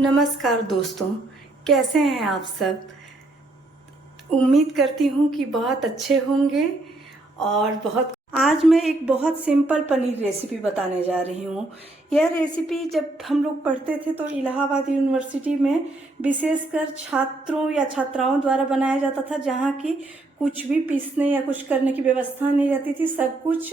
नमस्कार दोस्तों, कैसे हैं आप सब। उम्मीद करती हूँ कि बहुत अच्छे होंगे। और आज मैं एक बहुत सिंपल पनीर रेसिपी बताने जा रही हूँ। यह रेसिपी जब हम लोग पढ़ते थे तो इलाहाबाद यूनिवर्सिटी में विशेषकर छात्रों या छात्राओं द्वारा बनाया जाता था, जहाँ की कुछ भी पीसने या कुछ करने की व्यवस्था नहीं रहती थी। सब कुछ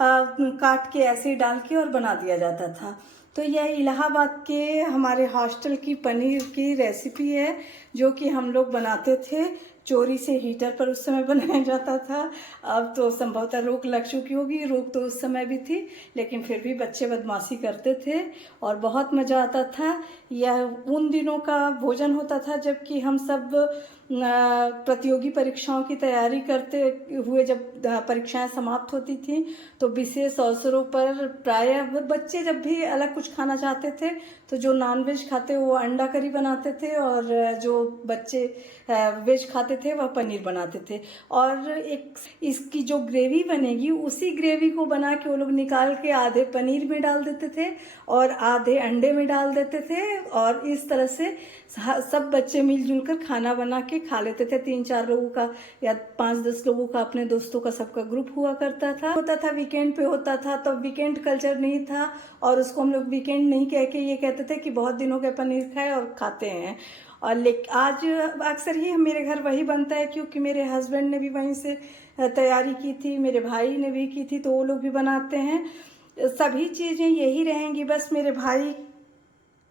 काट के ऐसे डाल के और बना दिया जाता था। तो यह इलाहाबाद के हमारे हॉस्टल की पनीर की रेसिपी है, जो कि हम लोग बनाते थे। चोरी से हीटर पर उस समय बनाया जाता था। अब तो संभवतः रोक लग चुकी होगी, रोक तो उस समय भी थी, लेकिन फिर भी बच्चे बदमाशी करते थे और बहुत मज़ा आता था। यह उन दिनों का भोजन होता था जबकि हम सब प्रतियोगी परीक्षाओं की तैयारी करते हुए, जब परीक्षाएं समाप्त होती थी तो विशेष अवसरों पर प्रायः बच्चे जब भी अलग कुछ खाना चाहते थे तो जो नॉनवेज खाते वो अंडा करी बनाते थे, और जो बच्चे वेज खाते थे वह पनीर बनाते थे। और एक इसकी जो ग्रेवी बनेगी उसी ग्रेवी को बना के वो लोग निकाल के आधे पनीर में डाल देते थे और आधे अंडे में डाल देते थे, और इस तरह से सब बच्चे मिलजुल कर खाना बना के खा लेते थे। 3-4 लोगों का या 5-10 लोगों का, अपने दोस्तों का सबका ग्रुप हुआ करता था। वीकेंड पे होता था, तो वीकेंड कल्चर नहीं था और उसको हम लोग वीकेंड नहीं कह के ये कहते थे कि बहुत दिनों के पनीर खाए और खाते हैं। और लेकिन आज अक्सर ही मेरे घर वही बनता है, क्योंकि मेरे हस्बैंड ने भी वहीं से तैयारी की थी, मेरे भाई ने भी की थी, तो वो लोग भी बनाते हैं। सभी चीज़ें यही रहेंगी, बस मेरे भाई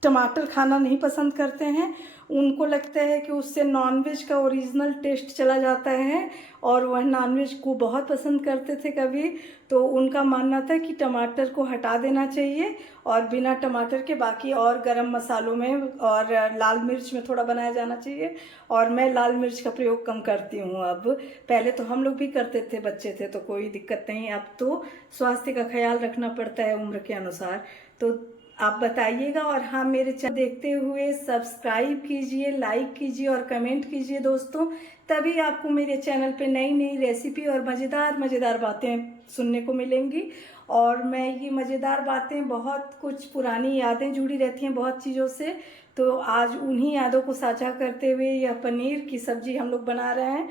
टमाटर खाना नहीं पसंद करते हैं। उनको लगता है कि उससे नॉनवेज का ओरिजिनल टेस्ट चला जाता है, और वह नॉनवेज को बहुत पसंद करते थे कभी। तो उनका मानना था कि टमाटर को हटा देना चाहिए और बिना टमाटर के बाकी और गरम मसालों में और लाल मिर्च में थोड़ा बनाया जाना चाहिए। और मैं लाल मिर्च का प्रयोग कम करती हूँ अब। पहले तो हम लोग भी करते थे, बच्चे थे तो कोई दिक्कत नहीं। अब तो स्वास्थ्य का ख्याल रखना पड़ता है उम्र के अनुसार। तो आप बताइएगा, और हाँ, मेरे चैनल देखते हुए सब्सक्राइब कीजिए, लाइक कीजिए और कमेंट कीजिए दोस्तों। तभी आपको मेरे चैनल पे नई नई रेसिपी और मज़ेदार मज़ेदार बातें सुनने को मिलेंगी। और मैं ये मज़ेदार बातें, बहुत कुछ पुरानी यादें जुड़ी रहती हैं बहुत चीज़ों से, तो आज उन्हीं यादों को साझा करते हुए यह पनीर की सब्ज़ी हम लोग बना रहे हैं।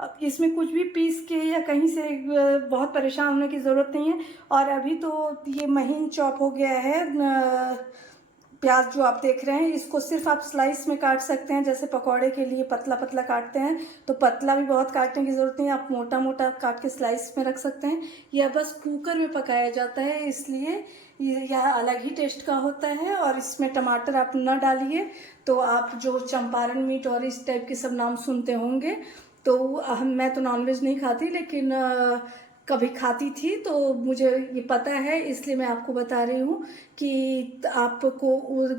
अब इसमें कुछ भी पीस के या कहीं से बहुत परेशान होने की ज़रूरत नहीं है। और अभी तो ये महीन चॉप हो गया है। प्याज जो आप देख रहे हैं, इसको सिर्फ आप स्लाइस में काट सकते हैं, जैसे पकौड़े के लिए पतला पतला काटते हैं, तो पतला भी बहुत काटने की ज़रूरत नहीं है, आप मोटा मोटा काट के स्लाइस में रख सकते हैं। यह बस कुकर में पकाया जाता है, इसलिए यह अलग ही टेस्ट का होता है। और इसमें टमाटर आप न डालिए, तो आप जो चंपारण मीट और इस टाइप के सब नाम सुनते होंगे, तो मैं तो नॉनवेज नहीं खाती, लेकिन कभी खाती थी तो मुझे ये पता है, इसलिए मैं आपको बता रही हूँ कि आपको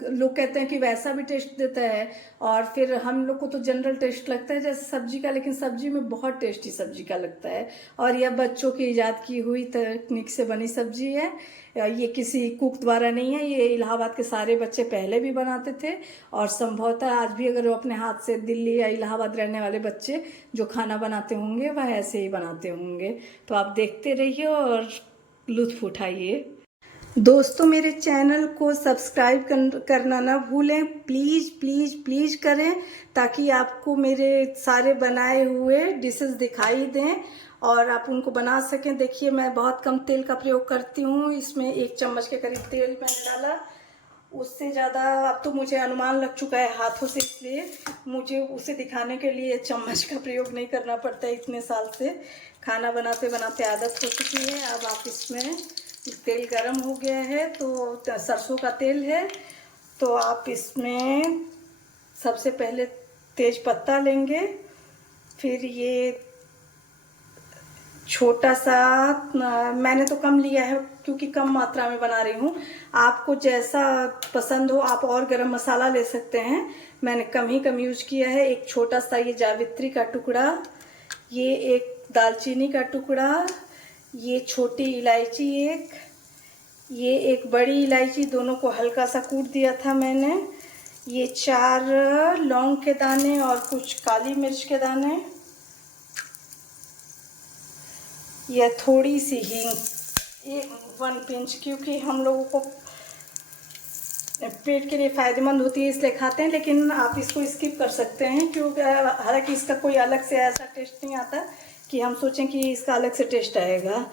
लोग कहते हैं कि वैसा भी टेस्ट देता है, और फिर हम लोग को तो जनरल टेस्ट लगता है जैसे सब्जी का, लेकिन सब्जी में बहुत टेस्टी सब्जी का लगता है। और यह बच्चों की ईजाद की हुई तकनीक से बनी सब्जी है, ये किसी कुक द्वारा नहीं है। ये इलाहाबाद के सारे बच्चे पहले भी बनाते थे, और संभवतः आज भी अगर वो अपने हाथ से दिल्ली या इलाहाबाद रहने वाले बच्चे जो खाना बनाते होंगे वह ऐसे ही बनाते होंगे। तो आप देखते रहिए और लुत्फ उठाइए। दोस्तों, मेरे चैनल को सब्सक्राइब करना ना भूलें, प्लीज़ प्लीज़ प्लीज़ करें, ताकि आपको मेरे सारे बनाए हुए डिशेस दिखाई दें और आप उनको बना सकें। देखिए, मैं बहुत कम तेल का प्रयोग करती हूँ, इसमें 1 चम्मच के करीब तेल मैंने डाला। उससे ज़्यादा अब तो मुझे अनुमान लग चुका है हाथों से, इसलिए मुझे उसे दिखाने के लिए चम्मच का प्रयोग नहीं करना पड़ता है। इतने साल से खाना बनाते बनाते आदत हो चुकी है। अब आप इसमें, तेल गरम हो गया है, तो सरसों का तेल है, तो आप इसमें सबसे पहले तेज पत्ता लेंगे, फिर ये छोटा सा, मैंने तो कम लिया है क्योंकि कम मात्रा में बना रही हूँ। आपको जैसा पसंद हो आप और गरम मसाला ले सकते हैं, मैंने कम ही कम यूज किया है। एक छोटा सा ये जावित्री का टुकड़ा, ये एक दालचीनी का टुकड़ा, ये छोटी इलायची एक, ये एक बड़ी इलायची, दोनों को हल्का सा कूट दिया था मैंने, ये 4 लौंग के दाने और कुछ काली मिर्च के दाने, यह थोड़ी सी हींग, 1 पिंच, क्योंकि हम लोगों को पेट के लिए फ़ायदेमंद होती है इसलिए खाते हैं, लेकिन आप इसको स्किप कर सकते हैं क्योंकि हालांकि इसका कोई अलग से ऐसा टेस्ट नहीं आता कि हम सोचें कि इसका अलग से टेस्ट आएगा।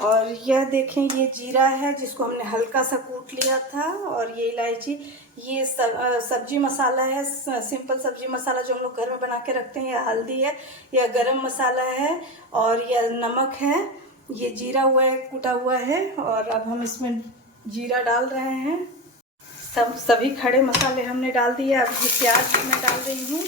और यह देखें, ये जीरा है जिसको हमने हल्का सा कूट लिया था, और ये इलायची, ये सब्जी मसाला है, सिंपल सब्जी मसाला जो हम लोग घर में बना के रखते हैं। यह हल्दी है, यह गरम मसाला है, और यह नमक है, ये जीरा हुआ है, कूटा हुआ है। और अब हम इसमें जीरा डाल रहे हैं। सभी खड़े मसाले हमने डाल दिए। अब ये प्याज मैं डाल रही हूँ।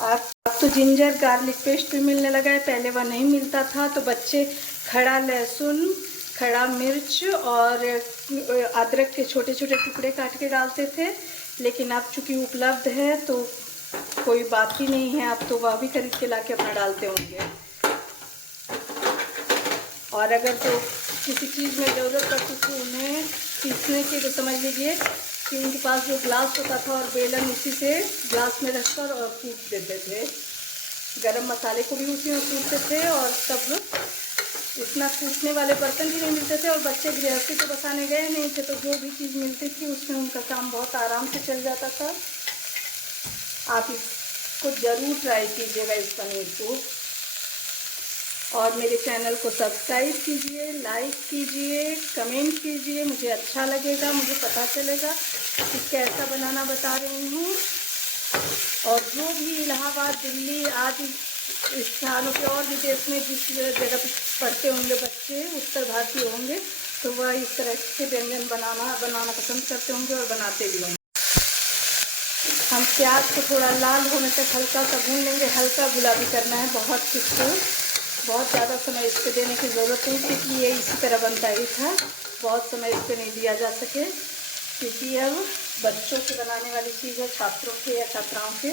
अब तो जिंजर गार्लिक पेस्ट भी मिलने लगा है, पहले वह नहीं मिलता था। तो बच्चे खड़ा लहसुन, खड़ा मिर्च और अदरक के छोटे छोटे टुकड़े काट के डालते थे, लेकिन अब चूँकि उपलब्ध है तो कोई बात ही नहीं है, अब तो वह भी खरीद के ला के अपना डालते होंगे। और अगर तो किसी चीज़ में ज़रूरत पड़ती थी उन्हें पीसने की, तो समझ लीजिए कि उनके पास जो ग्लास होता था और बेलन, उसी से ग्लास में रखकर और कूट देते थे। गरम मसाले को भी उसी में कूटते थे, और तब इतना कूटने वाले बर्तन भी नहीं मिलते थे, और बच्चे गृहस्थी तो बसाने गए नहीं थे, तो जो भी चीज़ मिलती थी उसमें उनका काम बहुत आराम से चल जाता था। आप इसको ज़रूर ट्राई कीजिएगा, इस पनीर को। और मेरे चैनल को सब्सक्राइब कीजिए, लाइक कीजिए, कमेंट कीजिए, मुझे अच्छा लगेगा, मुझे पता चलेगा कि कैसा बनाना बता रही हूँ। और जो भी इलाहाबाद, दिल्ली आदि स्थानों पे और भी देश में जिस जगह पे पढ़ते होंगे बच्चे, उत्तर भारतीय होंगे, तो वह इस तरह के व्यंजन बनाना पसंद करते होंगे और बनाते भी होंगे। हम प्याज को थोड़ा लाल होने तक हल्का सा भून लेंगे, हल्का गुलाबी करना है, बहुत ज़्यादा समय इस पर देने की ज़रूरत नहीं, क्योंकि ये इसी तरह बनता ही था। बहुत समय इस पर नहीं दिया जा सके, क्योंकि अब बच्चों से बनाने वाली चीज़ है, छात्रों के या छात्राओं के,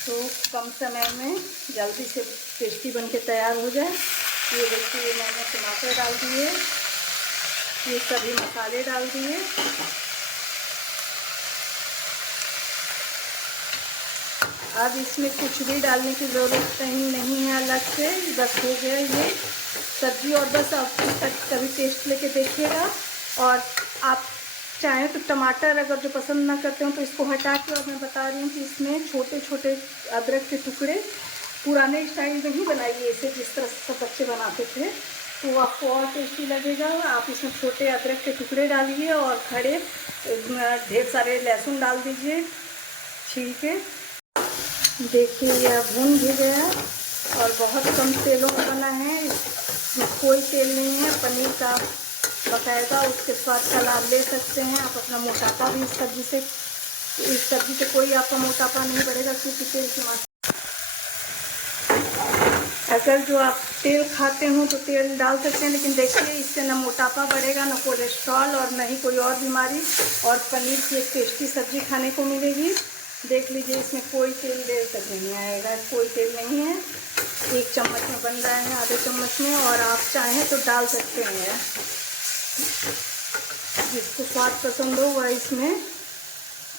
तो कम समय में जल्दी से टेस्टी बन के तैयार हो जाए। ये देखिए, मैंने टमाटर डाल दिए, ये सभी मसाले डाल दिए। अब इसमें कुछ भी डालने की ज़रूरत नहीं है अलग से, बस हो गया ये सब्ज़ी। और बस आप कभी टेस्ट लेके देखिएगा। और आप चाहें तो टमाटर अगर जो पसंद ना करते हो तो इसको हटा के, और मैं बता रही हूँ कि इसमें छोटे छोटे अदरक के टुकड़े, पुराने स्टाइल में ही बनाइए इसे, जिस तरह से सब बच्चे बनाते थे, तो आपको और टेस्टी लगेगा। आप इसमें छोटे अदरक के टुकड़े डालिए, और खड़े ढेर सारे लहसुन डाल दीजिए, ठीक है। देखिए, यह भून भी गया और बहुत कम तेलों में बना है, इसमें कोई तेल नहीं है। पनीर का बाकायदा उसके स्वाद का लाभ ले सकते हैं आप। अपना मोटापा भी इस सब्जी से कोई आपका मोटापा नहीं बढ़ेगा, क्योंकि तेल की मात्रा, अगर जो आप तेल खाते हो तो तेल डाल सकते हैं, लेकिन देखिए इससे ना मोटापा बढ़ेगा, ना कोलेस्ट्रॉल, और ना ही कोई और बीमारी, और पनीर की एक टेस्टी सब्जी खाने को मिलेगी। देख लीजिए, इसमें कोई तेल देर तक नहीं आएगा, कोई तेल नहीं है। 1 चम्मच में बन रहा है, आधे चम्मच में, और आप चाहें तो डाल सकते हैं। जिसको स्वाद पसंद हो वह इसमें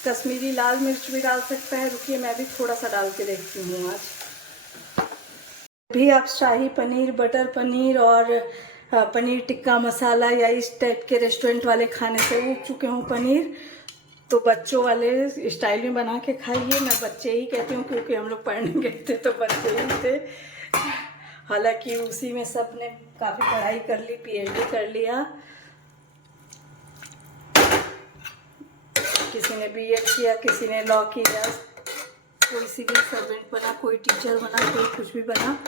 कश्मीरी लाल मिर्च भी डाल सकता है। रुकिए, मैं भी थोड़ा सा डाल के देखती हूँ। आज भी आप शाही पनीर, बटर पनीर और पनीर टिक्का मसाला या इस टाइप के रेस्टोरेंट वाले खाने से ऊब चुके हों पनीर, तो बच्चों वाले स्टाइल में बना के खाइए। मैं बच्चे ही कहती हूँ, क्योंकि हम लोग पढ़ने गए थे तो बच्चे ही थे। हालांकि उसी में सब ने काफ़ी पढ़ाई कर ली, PhD कर लिया, किसी ने BEd किया, किसी ने लॉ किया, कोई सिविल सर्वेंट बना, कोई टीचर बना, कोई कुछ भी बना,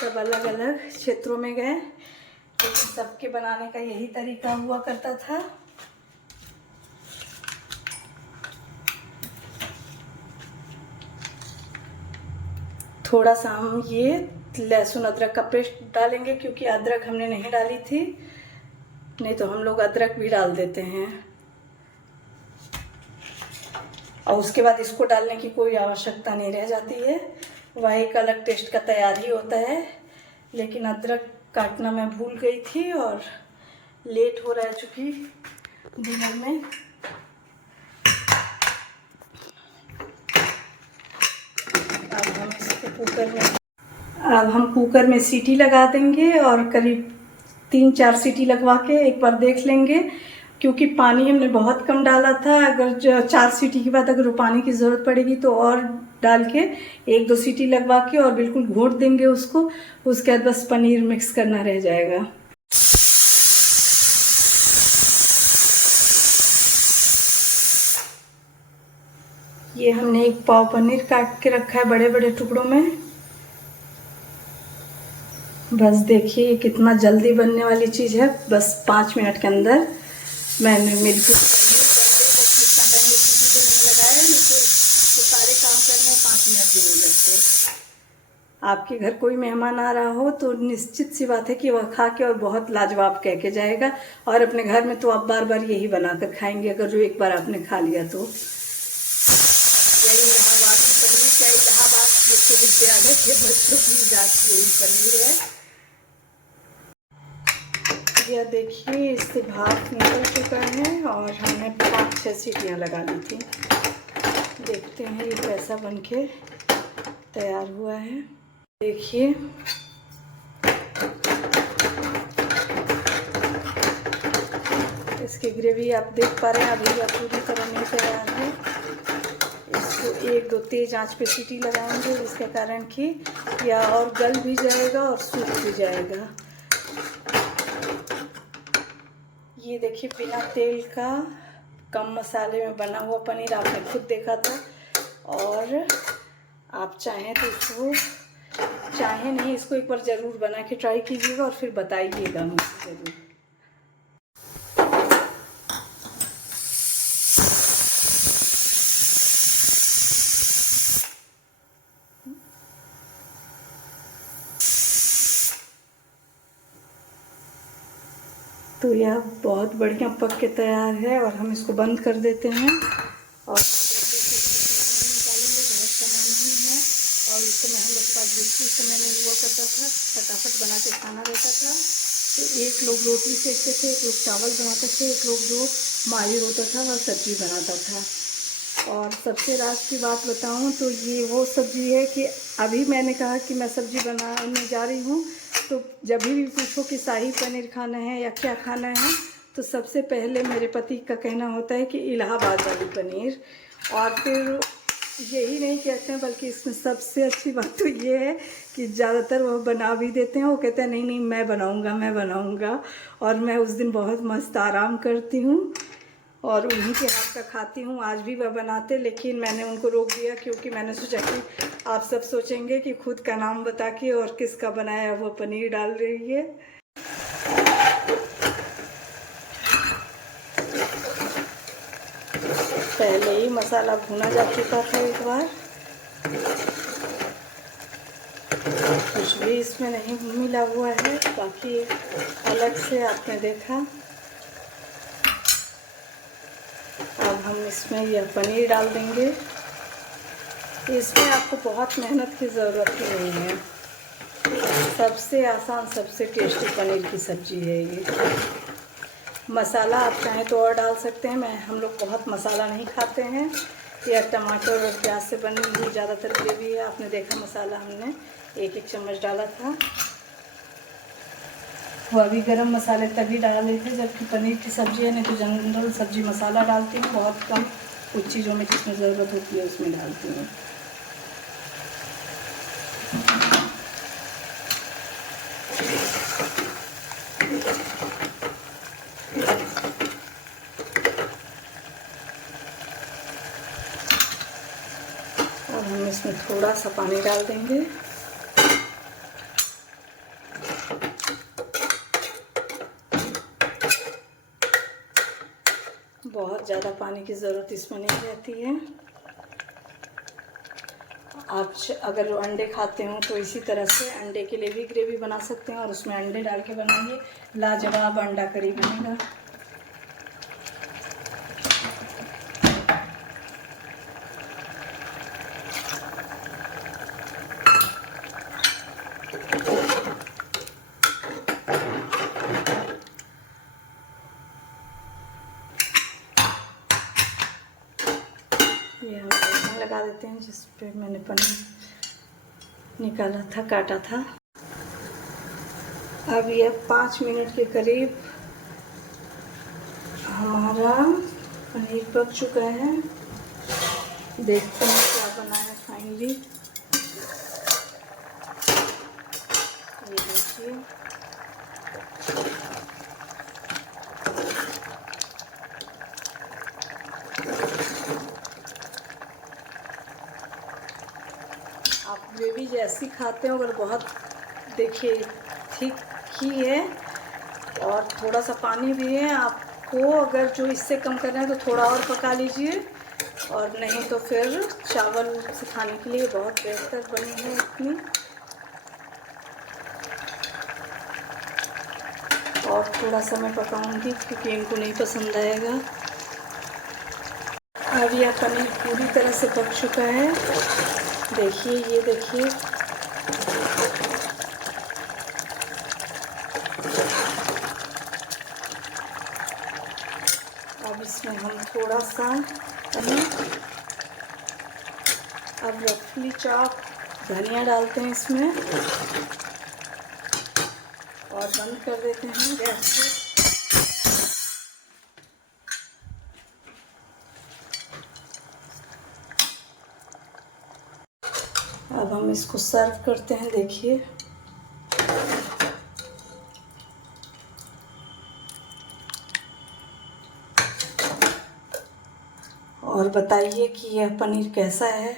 सब अलग अलग क्षेत्रों में गए, लेकिन सबके बनाने का यही तरीका हुआ करता था। थोड़ा सा हम ये लहसुन अदरक का पेस्ट डालेंगे, क्योंकि अदरक हमने नहीं डाली थी, नहीं तो हम लोग अदरक भी डाल देते हैं। और उसके बाद इसको डालने की कोई आवश्यकता नहीं रह जाती है, वह एक अलग टेस्ट का तैयार ही होता है। लेकिन अदरक काटना मैं भूल गई थी, और लेट हो रहा है चूँकि डिनर में। कुकर में। अब हम कुकर में सीटी लगा देंगे और करीब 3-4 सीटी लगवा के एक बार देख लेंगे, क्योंकि पानी हमने बहुत कम डाला था। अगर 4 सीटी के बाद अगर वो पानी की ज़रूरत पड़ेगी तो और डाल के 1-2 सीटी लगवा के और बिल्कुल घोट देंगे उसको। उसके बाद बस पनीर मिक्स करना रह जाएगा। ये हमने एक पाव पनीर काट के रखा है बड़े बड़े टुकड़ों में। बस देखिए कितना जल्दी बनने वाली चीज़ है। बस 5 मिनट के अंदर मैंने मिलकर इतना टाइम सीटी देने में लगाया, नहीं तो सारे काम करने में 5 मिनट भी नहीं लगते। आपके घर कोई मेहमान आ रहा हो तो निश्चित सी बात है कि वह खा के और बहुत लाजवाब कह के जाएगा। और अपने घर में तो आप बार बार यही बनाकर खाएंगे अगर जो एक बार आपने खा लिया तो। यही इलाहाबादी पनीर क्या इलाहाबाद विश्वविद्यालय के बच्चों की जाती यही पनीर है। यह देखिए इससे भाप निकल चुका है और हमने 5-6 सीटियाँ लगा ली थी। देखते हैं ये कैसा बनके तैयार हुआ है। देखिए इसकी ग्रेवी आप देख पा रहे हैं, अभी यह पूरी तरह नहीं तैयार है। इसको 1-2 तेज आंच पे सीटी लगाएंगे, जिसके कारण कि यह और गल भी जाएगा और सूख भी जाएगा। ये देखिए बिना तेल का कम मसाले में बना हुआ पनीर आपने खुद देखा था। और आप चाहें तो इसको इसको एक बार ज़रूर बना के ट्राई कीजिएगा और फिर बताइएगा मुझे ज़रूर। तो यह बहुत बढ़िया पक के तैयार है और हम इसको बंद कर देते हैं। और निकालेंगे, बहुत समय नहीं है और इस समय हम लोग के पास बिल्कुल समय नहीं हुआ करता था, फटाफट बना के खाना रहता था। तो एक लोग रोटी सेकते थे, एक लोग चावल बनाते थे, एक लोग जो माहिर होता था वह सब्जी बनाता था। और सबसे लास्ट की बात बताऊं तो ये वो सब्जी है कि अभी मैंने कहा कि मैं सब्जी बनाने जा रही हूँ, तो जब भी पूछो कि शाही पनीर खाना है या क्या खाना है तो सबसे पहले मेरे पति का कहना होता है कि इलाहाबाद वाली पनीर। और फिर यही नहीं कहते हैं, बल्कि इसमें सबसे अच्छी बात तो ये है कि ज़्यादातर वो बना भी देते हैं। वो कहते हैं नहीं मैं बनाऊंगा। और मैं उस दिन बहुत मस्त आराम करती हूँ और उन्हीं के हाथ का खाती हूँ। आज भी वह बनाते, लेकिन मैंने उनको रोक दिया क्योंकि मैंने सोचा कि आप सब सोचेंगे कि खुद का नाम बता के और किसका बनाया वो पनीर डाल रही है। पहले ही मसाला भुना जा चुका था एक बार, कुछ भी इसमें नहीं मिला हुआ है, बाकी अलग से आपने देखा। अब हम इसमें यह पनीर डाल देंगे। इसमें आपको बहुत मेहनत की ज़रूरत ही नहीं है, सबसे आसान सबसे टेस्टी पनीर की सब्ज़ी है ये। मसाला आप चाहें तो और डाल सकते हैं, हम लोग बहुत मसाला नहीं खाते हैं। यह टमाटर और प्याज से बनी हुई ज़्यादातर ग्रेवी है। आपने देखा मसाला हमने 1-1 चम्मच डाला था। वो अभी गरम मसाले तभी डाले थे जबकि पनीर की सब्ज़ी है, नहीं तो जनरल सब्ज़ी मसाला डालती हूँ बहुत कम, कुछ चीज़ों में जिसमें ज़रूरत होती है उसमें डालती हूँ। और हम इसमें थोड़ा सा पानी डाल देंगे। बहुत ज़्यादा पानी की ज़रूरत इसमें नहीं रहती है। आप अगर अंडे खाते हो तो इसी तरह से अंडे के लिए भी ग्रेवी बना सकते हैं और उसमें अंडे डाल के बनाइए, लाजवाब अंडा करी बनेगा। ये हम ढक्कन लगा देते हैं जिस पे मैंने पनीर निकाला था, काटा था। अब यह 5 मिनट के करीब हमारा पनीर पक चुका है। देखते हैं क्या बना है फाइनली। ये देखिए, आप ग्रेवी जैसी खाते हो, अगर बहुत देखिए ठीक ही है और थोड़ा सा पानी भी है। आपको अगर जो इससे कम करना है तो थोड़ा और पका लीजिए, और नहीं तो फिर चावल से खाने के लिए बहुत बेहतर बनी है इतनी। और थोड़ा सा मैं पकाऊंगी क्योंकि इनको नहीं पसंद आएगा। अब यह पनीर पूरी तरह से पक चुका है। देखिए, ये देखिए, अब इसमें हम थोड़ा सा अब रफली चॉप धनिया डालते हैं इसमें और बंद कर देते हैं गैस को। अब हम इसको सर्व करते हैं। देखिए, और बताइए कि यह पनीर कैसा है।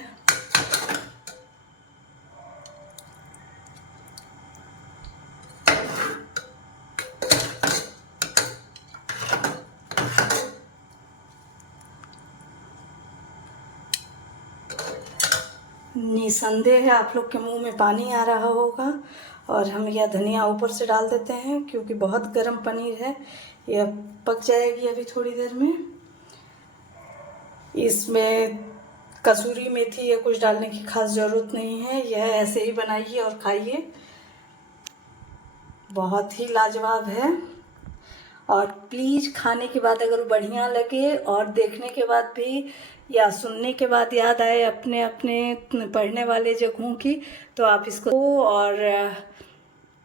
निसंदेह आप लोग के मुंह में पानी आ रहा होगा। और हम यह धनिया ऊपर से डाल देते हैं क्योंकि बहुत गर्म पनीर है। यह पक जाएगी अभी थोड़ी देर में। इसमें कसूरी मेथी या कुछ डालने की खास ज़रूरत नहीं है। यह ऐसे ही बनाइए और खाइए, बहुत ही लाजवाब है। और प्लीज़ खाने के बाद अगर बढ़िया लगे और देखने के बाद भी या सुनने के बाद याद आए अपने अपने पढ़ने वाले जगहों की, तो आप इसको। और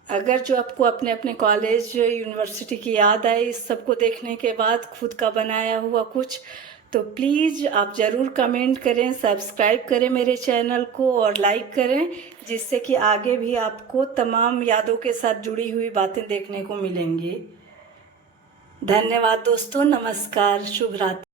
अगर जो आपको अपने अपने कॉलेज यूनिवर्सिटी की याद आए इस सब को देखने के बाद, खुद का बनाया हुआ कुछ, तो प्लीज़ आप ज़रूर कमेंट करें, सब्सक्राइब करें मेरे चैनल को और लाइक करें, जिससे कि आगे भी आपको तमाम यादों के साथ जुड़ी हुई बातें देखने को मिलेंगी। धन्यवाद दोस्तों, नमस्कार, शुभ रात्रि।